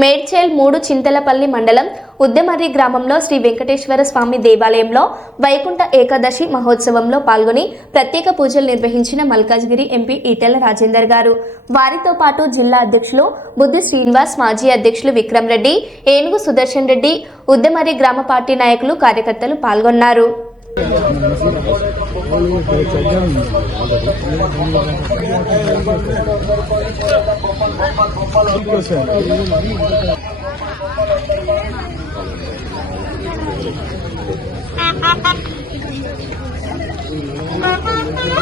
మేడ్చేల్ మూడు చింతలపల్లి మండలం ఉద్దెమర్రి గ్రామంలో శ్రీ వెంకటేశ్వర స్వామి దేవాలయంలో వైకుంఠ ఏకాదశి మహోత్సవంలో పాల్గొని ప్రత్యేక పూజలు నిర్వహించిన మల్కాజ్గిరి ఎంపీ ఈటెల రాజేందర్ గారు. వారితో పాటు జిల్లా అధ్యక్షులు బుద్ధి శ్రీనివాస్ మాజీ అధ్యక్షులు విక్రమ్ రెడ్డి ఏనుగు సుదర్శన్ రెడ్డి ఉద్దెమర్రి గ్రామ పార్టీ నాయకులు కార్యకర్తలు పాల్గొన్నారు. Ha ha ha!